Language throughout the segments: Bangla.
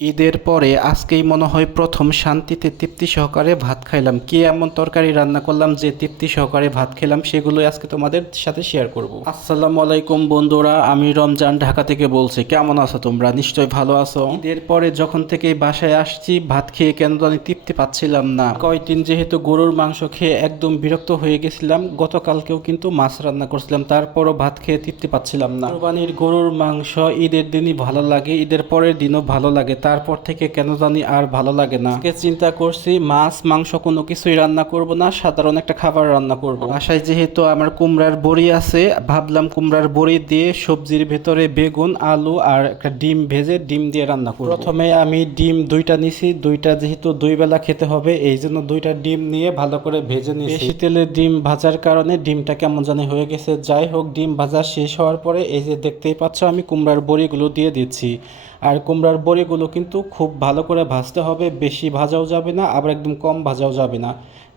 ঈদের পরে আজকেই মনে হয় প্রথম শান্তিতে তৃপ্তি সহকারে ভাত খাইলাম। কি এমন তরকারি রান্না করলাম যে তৃপ্তি সহকারে ভাত খেলাম, সেগুলোই আজকে তোমাদের সাথে শেয়ার করব। আসসালামু আলাইকুম বন্ধুরা, আমি রমজান ঢাকা থেকে বলছি। কেমন আছো তোমরা? নিশ্চয়ই ভালো আছো। ঈদের পরে যখন থেকে বাসায় আসছি, ভাত খেয়ে কেন জানি তৃপ্তি পাচ্ছিলাম না। কয়েকদিন যেহেতু গরুর মাংস খেয়ে একদম বিরক্ত হয়ে গেছিলাম, গতকালকেও কিন্তু মাছ রান্না করছিলাম, তারপরও ভাত খেয়ে তৃপ্তি পাচ্ছিলাম না। কোরবানির গরুর মাংস ঈদের দিনই ভালো লাগে, ঈদের পরের দিনও ভালো লাগে, তারপর থেকে কেন জানি আর ভালো লাগে না। আজকে চিন্তা করছি মাছ মাংস কোনো কিছুই রান্না করব না, সাধারণ একটা খাবার রান্না করব। বাসায় যেহেতু আমার কুমড়ার বড়ি আছে, ভাবলাম কুমড়ার বড়ি দিয়ে সবজির ভেতরে বেগুন আলু আর একটা ডিম ভেজে ডিম দিয়ে রান্না করব। প্রথমে আমি ডিম দুইটা নিছি, দুইটা যেহেতু দুই বেলা খেতে হবে এই জন্য দুইটা ডিম নিয়ে ভালো করে ভেজে নিয়েছি। বেশি তেলে ডিম ভাজার কারণে ডিমটা কেমন জানি হয়ে গেছে। যাই হোক, ডিম ভাজা শেষ হওয়ার পরে এই যে দেখতেই পাচ্ছ আমি কুমড়ার বড়িগুলো দিয়ে দিচ্ছি। আর কুমড়ার বড়িগুলো কিন্তু খুব ভালো করে ভাজতে হবে, বেশি ভাজাও যাবে না আবার একদম কম ভাজাও যাবে না।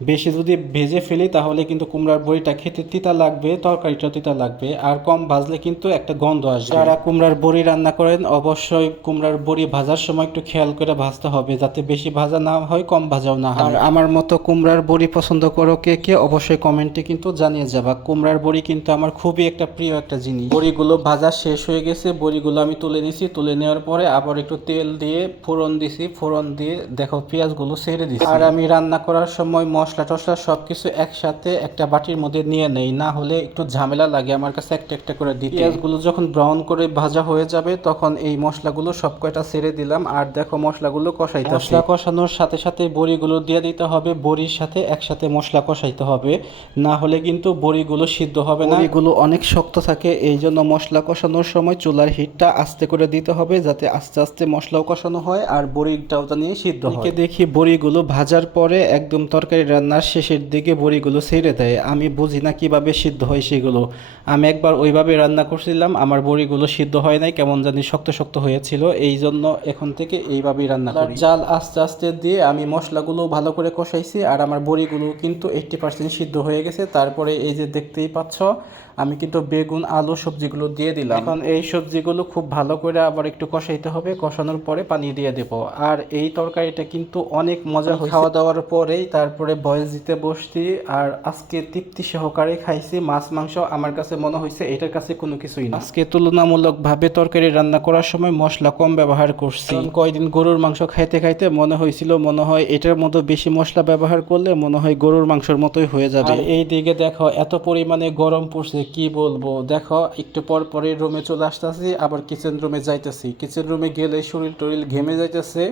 বেশি যদি ভেজে ফেলি তাহলে কিন্তু কুমড়ার বড়িটা খেতে তিতা লাগবে, তরকারিটা তিতা লাগবে, আর কম ভাজলে কিন্তু একটা গন্ধ আসবে। যারা কুমড়ার বড়ি রান্না করেন অবশ্যই কুমড়ার বড়ি ভাজার সময় একটু খেয়াল করে ভাজতে হবে, যাতে বেশি ভাজা না হয় কম ভাজাও না হয়। আর আমার মতো কুমড়ার বড়ি পছন্দ করো কে কে অবশ্যই কমেন্টে কিন্তু জানিয়ে যাবা। কুমড়ার বড়ি কিন্তু আমার খুবই একটা প্রিয় একটা জিনিস। বড়িগুলো ভাজা শেষ হয়ে গেছে, বড়িগুলো আমি তুলে নিয়েছি। তুলে নেওয়ার পরে আবার একটু তেল দিয়ে ফোড়ন দিছি, ফোড়ন দিয়ে দেখো পেঁয়াজগুলো ছেড়ে দিছি। আর আমি রান্না করার সময় মশলা টশলা সবকিছু একসাথে একটা বাটির মধ্যে নিয়ে নেই, না হলে একটু ঝামেলা লাগে আমার কাছে একটা একটা করে দিতে। পেঁয়াজগুলো যখন ব্রাউন করে ভাজা হয়ে যাবে তখন এই মশলাগুলো সব কয়টা ছেড়ে দিলাম। আর দেখো মশলাগুলো কষাইতে, মশলা কষানোর সাথে সাথে বড়িগুলো দিয়ে দিতে হবে, বড়ির সাথে একসাথে মশলা কষাইতে হবে, না হলে কিন্তু বড়িগুলো সিদ্ধ হবে না। বড়িগুলো অনেক শক্ত থাকে, এই জন্য মশলা কষানোর সময় চুলার হিটটা আস্তে করে দিতে হবে, যাতে আস্তে আস্তে মশলাও কষানো হয় আর বড়িটাও জানিয়ে সিদ্ধ হয়। দেখি বড়িগুলো ভাজার পরে একদম তরকারি রান্নার শেষের দিকে বড়িগুলো ছেড়ে দেয়, আমি বুঝি না কিভাবে সিদ্ধ হয় সেগুলো। আমি একবার ওইভাবে রান্না করছিলাম, আমার বড়িগুলো সিদ্ধ হয় নাই, কেমন জানি শক্ত শক্ত হয়েছিল, এই জন্য এখন থেকে এইভাবেই রান্না করি। জাল আস্তে আস্তে দিয়ে আমি মশলাগুলো ভালো করে কষাইছি আর আমার বড়িগুলো কিন্তু 80% সিদ্ধ হয়ে গেছে। তারপরে এই যে দেখতেই পাচ্ছ আমি কিন্তু বেগুন আলু সবজিগুলো দিয়ে দিলাম। এখন এই সবজিগুলো খুব ভালো করে আবার একটু কষাইতে হবে, কষানোর পরে পানি দিয়ে দেব। আর এই তরকারিটা কিন্তু অনেক মজা হয়েছে। খাওয়া দাওয়ার পরেই তারপরে ভয়েস দিতে বসছি, আর আজকে তৃপ্তি সহকারে খাইছি। মাছ মাংস আমার কাছে মনে হয়েছে এটার কাছে কোনো কিছুই না। আজকে তুলনামূলকভাবে তরকারি রান্না করার সময় মশলা কম ব্যবহার করছি। কয়দিন গরুর মাংস খাইতে খাইতে মনে হয়েছিল মনে হয় এটার মতো বেশি মশলা ব্যবহার করলে মনে হয় গরুর মাংসের মতোই হয়ে যাবে। আর এই দিকে দেখো এত পরিমাণে গরম পড়ছে কি বলবো। দেখো একটু পর পরে রুমে চলে আসতেছি, আবার কিচেন রুমে যাইতেছি। কিচেন রুমে গেলে শরীর টরিল ঘেমে যাইতেছে,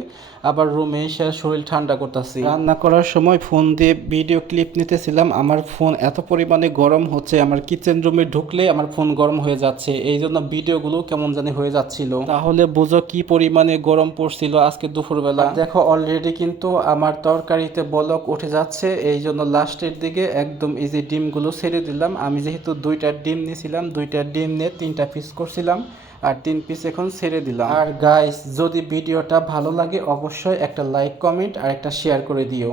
আবার রুমে এসে শরীর ঠান্ডা করতেছি। রান্না করার সময় ফোন দিয়ে ভিডিও ক্লিপ নিতেছিলাম, আমার ফোন এত পরিমাণে গরম হচ্ছে, আমার কিচেন রুমে ঢুকলে আমার ফোন গরম হয়ে যাচ্ছে, এই জন্য ভিডিওগুলো কেমন জানি হয়ে যাচ্ছিল। তাহলে বুঝো কি পরিমাণে গরম পড়ছিল আজকে দুপুরবেলা। দেখো অলরেডি কিন্তু আমার তরকারিতে বলক উঠে যাচ্ছে, এই জন্য লাস্টের দিকে একদম ইজি ডিমগুলো ছেড়ে দিলাম। আমি যেহেতু দুইটা ডিম নিয়েছিলাম, দুইটা ডিম নিয়ে 3টা পিস করছিলাম, আর 3 পিস এখন ছেড়ে দিলাম। আর গাইস, যদি ভিডিওটা ভালো লাগে অবশ্যই একটা লাইক কমেন্ট আর একটা শেয়ার করে দিও।